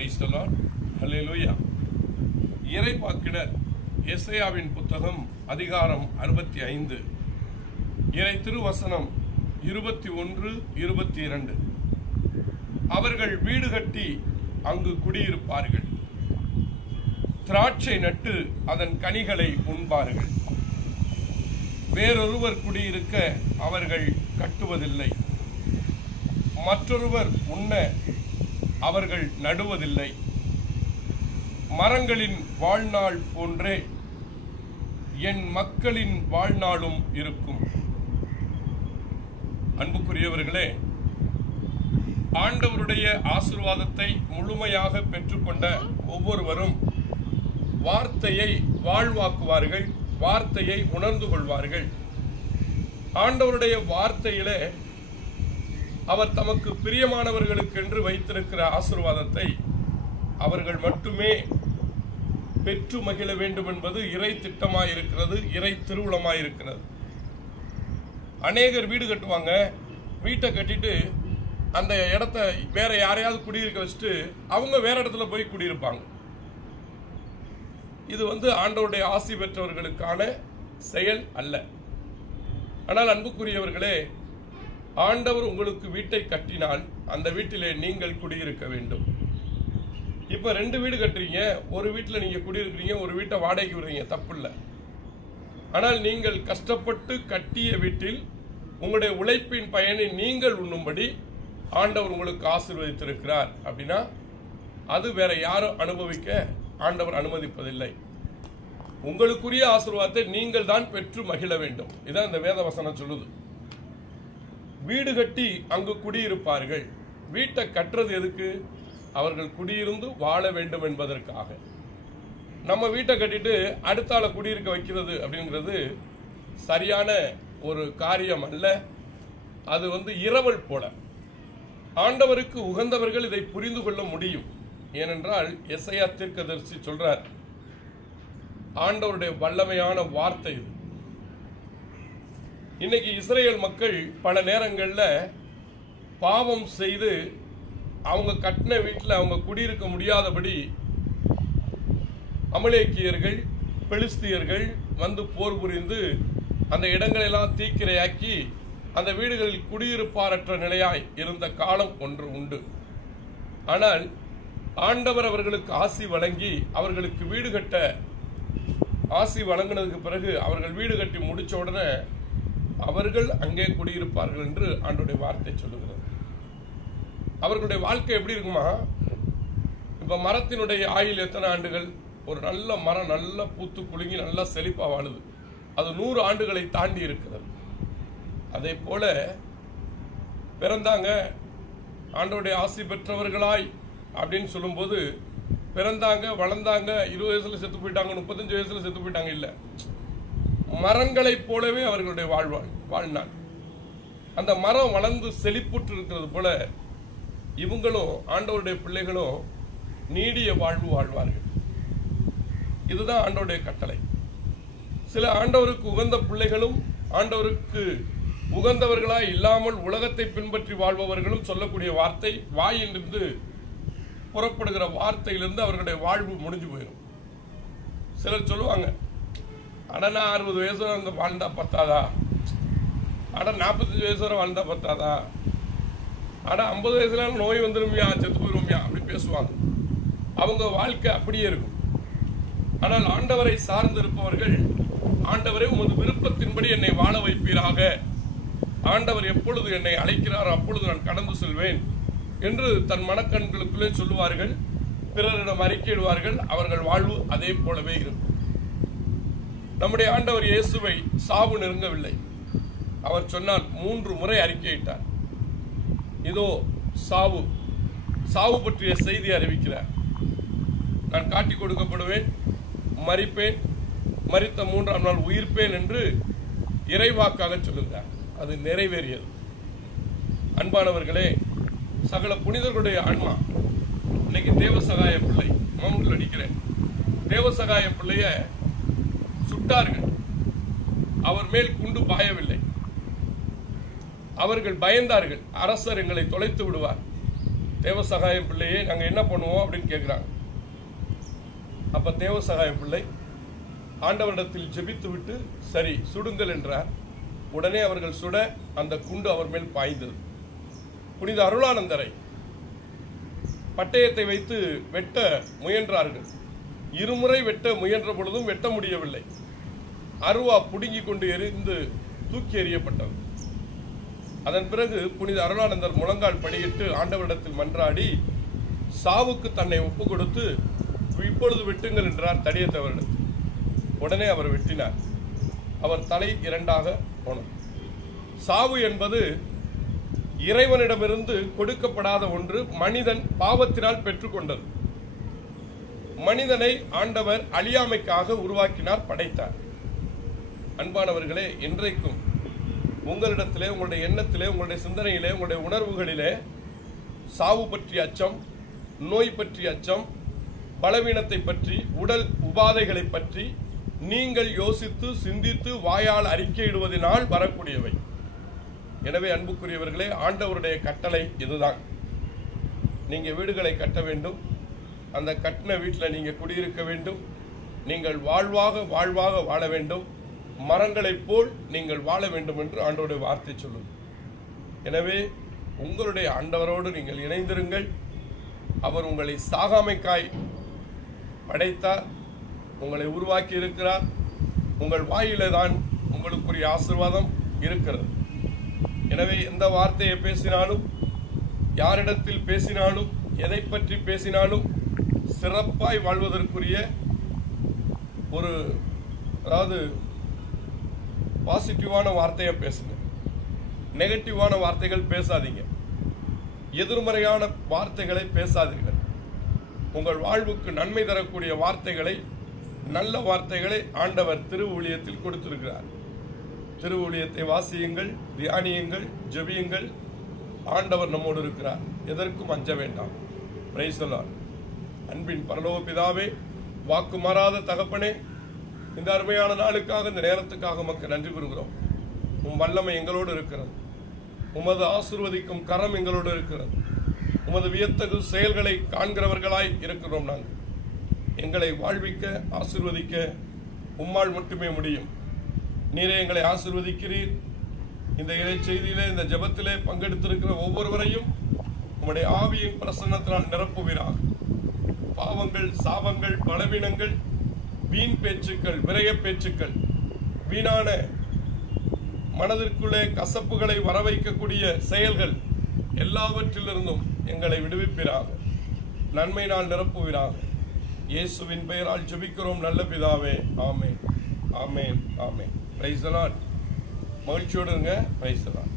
Price the Lord. ஹல்லேலூயா. இறைவாக்கினர் எசேயாவின் புத்தகம் அதிகாரம் 65 இறை திருவசனம் 21, 22. அவர்கள் வீடு கட்டி அங்கு குடியிருப்பார்கள், திராட்சை நட்டு அதன் கனிகளை உண்பார்கள். வேறொருவர் குடியிருக்க அவர்கள் கட்டுவதில்லை, மற்றொருவர் உண்ண அவர்கள் நடுவதில்லை. மரங்களின் வாழ்நாள் போன்றே என் மக்களின் வாழ்நாளும் இருக்கும். அன்புக்குரியவர்களே, ஆண்டவருடைய ஆசீர்வாதத்தை முழுமையாக பெற்றுக்கொண்ட ஒவ்வொருவரும் வார்த்தையை வாழ்வாக்குவார்கள், வார்த்தையை உணர்ந்து கொள்வார்கள். ஆண்டவருடைய வார்த்தையிலே அவர் தமக்கு பிரியமானவர்களுக்கு என்று வைத்திருக்கிற ஆசீர்வாதத்தை அவர்கள் மட்டுமே பெற்று மகிழ வேண்டும் என்பது இறை திட்டமாயிருக்கிறது, இறை திருவுளமாயிருக்கிறது. அநேகர் வீடு கட்டுவாங்க, வீட்டை கட்டிட்டு அந்த இடத்த வேற யாரையாவது குடியிருக்க வச்சுட்டு அவங்க வேற இடத்துல போய் குடியிருப்பாங்க. இது ஆண்டவருடைய ஆசி பெற்றவர்களுக்கான செயல் அல்ல. ஆனால் அன்புக்குரியவர்களே, ஆண்டவர் உங்களுக்கு வீட்டை கட்டினால் அந்த வீட்டிலே நீங்கள் குடியிருக்க வேண்டும். இப்ப 2 வீடு கட்டுறீங்க, ஒரு வீட்டில் நீங்க குடியிருக்கிறீங்க, ஒரு வீட்டை வாடகைக்கு விடுறீங்க, தப்பு இல்லை. ஆனால் நீங்கள் கஷ்டப்பட்டு கட்டிய வீட்டில் உங்களுடைய உழைப்பின் பயனை நீங்கள் உண்ணும்படி ஆண்டவர் உங்களுக்கு ஆசீர்வதித்திருக்கிறார். அப்படின்னா அது வேற யாரும் அனுபவிக்க ஆண்டவர் அனுமதிப்பதில்லை. உங்களுக்குரிய ஆசீர்வாதத்தை நீங்கள் தான் பெற்று மகிழ வேண்டும். இதான் இந்த வேத வசனம் சொல்லுது. வீடு கட்டி அங்கு குடியிருப்பார்கள். வீட்டை கட்டுறது எதுக்கு? அவர்கள் குடியிருந்து வாழ வேண்டும் என்பதற்காக. நம்ம வீட்டை கட்டிட்டு அடுத்த ஆளை குடியிருக்க வைக்கிறது அப்படிங்கிறது சரியான ஒரு காரியம் அல்ல. அது இரவல் போல. ஆண்டவருக்கு உகந்தவர்கள் இதை புரிந்து கொள்ள முடியும். ஏனென்றால் எசேயா தீர்க்கதரிசி சொல்றார், ஆண்டவருடைய வல்லமையான வார்த்தை இது. இன்னைக்கு இஸ்ரேல் மக்கள் பல நேரங்களில் பாவம் செய்து அவங்க கட்டின வீட்டில் அவங்க குடியிருக்க முடியாதபடி அமலேக்கியர்கள், பெலிஸ்தியர்கள் போர் புரிந்து அந்த இடங்களெல்லாம் தீக்கிரையாக்கி அந்த வீடுகளில் குடியிருப்பாரற்ற நிலையாய் இருந்த காலம் ஒன்று உண்டு. ஆனால் ஆண்டவர் அவர்களுக்கு ஆசி வழங்கி அவர்களுக்கு வீடு கட்ட ஆசி வழங்கினதுக்கு பிறகு அவர்கள் வீடு கட்டி முடிச்ச உடனே அவர்கள் அங்கே குடியிருப்பார்கள் என்று ஆண்டவருடைய வார்த்தை சொல்லுகிறது. அவர்களுடைய வாழ்க்கை எப்படி இருக்குமா? இப்ப மரத்தினுடைய ஆயுள் எத்தனை ஆண்டுகள்? ஒரு நல்ல மரம் நல்ல பூத்து குலுங்கி நல்லா செழிப்பா வாழுது, அது 100 ஆண்டுகளை தாண்டி இருக்கிறது. அதே போல பிறந்தாங்க, ஆண்டவருடைய ஆசி பெற்றவர்களாய் அப்படின்னு சொல்லும்போது பிறந்தாங்க, வளர்ந்தாங்க, 20 வயசுல செத்து போயிட்டாங்க, 35 வயசுல செத்து போயிட்டாங்க. இல்ல, மரங்களைப் போலவே அவர்களுடைய வாழ்நாள். அந்த மரம் வளர்ந்து செழிப்புற்று இருக்கிறது போல இவங்களும் ஆண்டவருடைய பிள்ளைகளும் நீடிய வாழ்வு வாழ்வார்கள். இதுதான் ஆண்டவருடைய கட்டளை. சில ஆண்டவருக்கு உகந்த பிள்ளைகளும் ஆண்டவருக்கு உகந்தவர்களாய் இல்லாமல் உலகத்தை பின்பற்றி வாழ்பவர்களும் சொல்லக்கூடிய வார்த்தை, வாயிலிருந்து புறப்படுகிற வார்த்தையிலிருந்து அவர்களுடைய வாழ்வு முடிஞ்சு போயிடும். சிலர் சொல்லுவாங்க, அட நான் 60 வயசு வரை வாழ்ந்தா பத்தாதா, அட 45 வயசு வரை வாழ்ந்தா பத்தாதா, அட 50 வயசுல நோய் வந்துருமியா, செத்து போயிருமியா, அப்படி பேசுவாங்க. அவங்க வாழ்க்கை அப்படியே இருக்கும். ஆனால் ஆண்டவரை சார்ந்து இருப்பவர்கள், ஆண்டவரே உமது விருப்பத்தின்படி என்னை வாழ வைப்பீராக, ஆண்டவர் எப்பொழுது என்னை அழைக்கிறாரோ அப்பொழுது நான் கடந்து செல்வேன் என்று தன் மனக்கண்களுக்குள்ளே சொல்லுவார்கள், பிறரிடம் அறிக்கையிடுவார்கள். அவர்கள் வாழ்வு அதே போலவே இருக்கும். நம்முடைய ஆண்டவர் இயேசுவை சாவு நெருங்கவில்லை. அவர் சொன்னால் 3 முறை அறிக்கையிட்டார். இதோ சாவு பற்றிய செய்தி அறிவிக்கிறார். நான் காட்டிக் கொடுக்கப்படுவேன், மரிப்பேன், மரித்த 3ஆம் நாள் உயிர்ப்பேன் என்று இறைவாக்காக சொல்லுகிறார். அது நிறைவேறியது. அன்பானவர்களே, சகல புனிதர்களுடைய ஆன்மா இன்னைக்கு தேவசகாய பிள்ளை மாமூல் அடிக்கிறேன். தேவசகாய பிள்ளைய சுட்டார்கள், அவர் மேல் குண்டு பாயவில்லை. அவர்கள் பயந்தார்கள், அரசர் எங்களை தொலைத்து விடுவார், தேவசகாயம் பிள்ளையே நாங்க என்ன பண்ணுவோம் அப்படின்னு கேட்கிறாங்க. அப்ப தேவசகாயம் பிள்ளை ஆண்டவரிடத்தில் ஜெபித்து விட்டு சரி சுடுங்கள் என்றார். உடனே அவர்கள் சுட அந்த குண்டு அவர் மேல் பாய்ந்தது. புனித அருளானந்தரை பட்டயத்தை வைத்து வெட்ட முயன்றார்கள். இருமுறை வெட்ட முயன்ற பொழுதும் வெட்ட முடியவில்லை. அருவா புடுங்கி கொண்டு எரிந்து தூக்கி எறியப்பட்டது. அதன் பிறகு புனித அருளானந்தர் முழங்கால் படியிட்டு ஆண்டவரிடத்தில் மன்றாடி சாவுக்கு தன்னை ஒப்பு கொடுத்து இப்பொழுது வெட்டுங்கள் என்றார் தடியத்தவரிடத்தில். உடனே அவர் வெட்டினார். அவர் தலை இரண்டாக போனது. சாவு என்பது இறைவனிடமிருந்து கொடுக்கப்படாத ஒன்று, மனிதன் பாவத்தினால் பெற்றுக்கொண்டது. மனிதனை ஆண்டவர் அழியாமைக்காக உருவாக்கினார், படைத்தார். அன்பானவர்களே, இன்றைக்கும் உங்களிடத்திலே, உங்களுடைய எண்ணத்திலே, உங்களுடைய சிந்தனையிலே, உங்களுடைய உணர்வுகளிலே சாவு பற்றிய அச்சம், நோய் பற்றிய அச்சம், பலவீனத்தை பற்றி, உடல் உபாதைகளை பற்றி நீங்கள் யோசித்து சிந்தித்து வாயால் அறிக்கையிடுவதனால் வரக்கூடியவை. எனவே அன்புக்குரியவர்களே, ஆண்டவருடைய கட்டளை இதுதான். நீங்க வீடுகளை கட்ட வேண்டும். அந்த கட்டின வீட்டில் நீங்க குடியிருக்க வேண்டும். நீங்கள் வாழ்வாக வாழ வேண்டும். மரங்களைப் போல் நீங்கள் வாழ வேண்டும் என்று ஆண்டவருடைய வார்த்தை சொல்லும். எனவே உங்களுடைய ஆண்டவரோடு நீங்கள் இணைந்திருங்கள். அவர் உங்களை சாகாமைக்காய் படைத்தார், உங்களை உருவாக்கி இருக்கிறார். உங்கள் வாயிலே தான் உங்களுக்குரிய ஆசீர்வாதம் இருக்கிறது. எனவே எந்த வார்த்தையை பேசினாலும், யாரிடத்தில் பேசினாலும், எதை பற்றி பேசினாலும் சிறப்பாய் வாழ்வதற்குரிய ஒரு பாசிட்டிவான வார்த்தையை பேசுங்க. நெகட்டிவான வார்த்தைகள் பேசாதீங்க. எதிர்மறையான வார்த்தைகளை பேசாதீர்கள். உங்கள் வாழ்வுக்கு நன்மை தரக்கூடிய வார்த்தைகளை, நல்ல வார்த்தைகளை ஆண்டவர் திருவூழியத்தில் கொடுத்திருக்கிறார். திருவூழியத்தை வாசியுங்கள், தியானியுங்கள், ஜெபியுங்கள். ஆண்டவர் நம்மோடு இருக்கிறார். எதற்கும் அஞ்ச வேண்டாம். Price the Lord. அன்பின் பரலோக பிதாவே, வாக்கு மாறாத தகப்பனே, இந்த அருமையான நாளுக்காக, இந்த நேரத்துக்காக உமக்கு நன்றி கூறுகிறோம். உம் வல்லமை எங்களோடு இருக்கிறது. உமது ஆசீர்வதிக்கும் கரம் எங்களோடு இருக்கிறது. உமது வியத்தகு செயல்களை காண்கிறவர்களாய் இருக்கிறோம். நாங்கள் எங்களை வாழ்விக்க, ஆசீர்வதிக்க உம்மால் மட்டுமே முடியும். நீரே எங்களை ஆசீர்வதிக்கிறீர். இந்த இறை செய்தியிலே, இந்த ஜெபத்திலே பங்கெடுத்திருக்கிற ஒவ்வொருவரையும் உம்முடைய ஆவியின் பிரசன்னத்தினால் நிரப்புவீராக. பாவங்கள், சாபங்கள், பலவீனங்கள், வீண் பேச்சுக்கள், விரய பேச்சுக்கள், வீணான மனதிற்குள்ளே கசப்புகளை வரவைக்கக்கூடிய செயல்கள் எல்லாவற்றிலிருந்தும் எங்களை விடுவிப்பீராக. நன்மையினால் நிரப்புவீராக. இயேசுவின் பெயரால் ஜெபிக்கிறோம் நல்ல பிதாவே. ஆமென், ஆமென், ஆமென். Praise the Lord. மகிழ்ச்சியோடு இருங்க. Praise the Lord.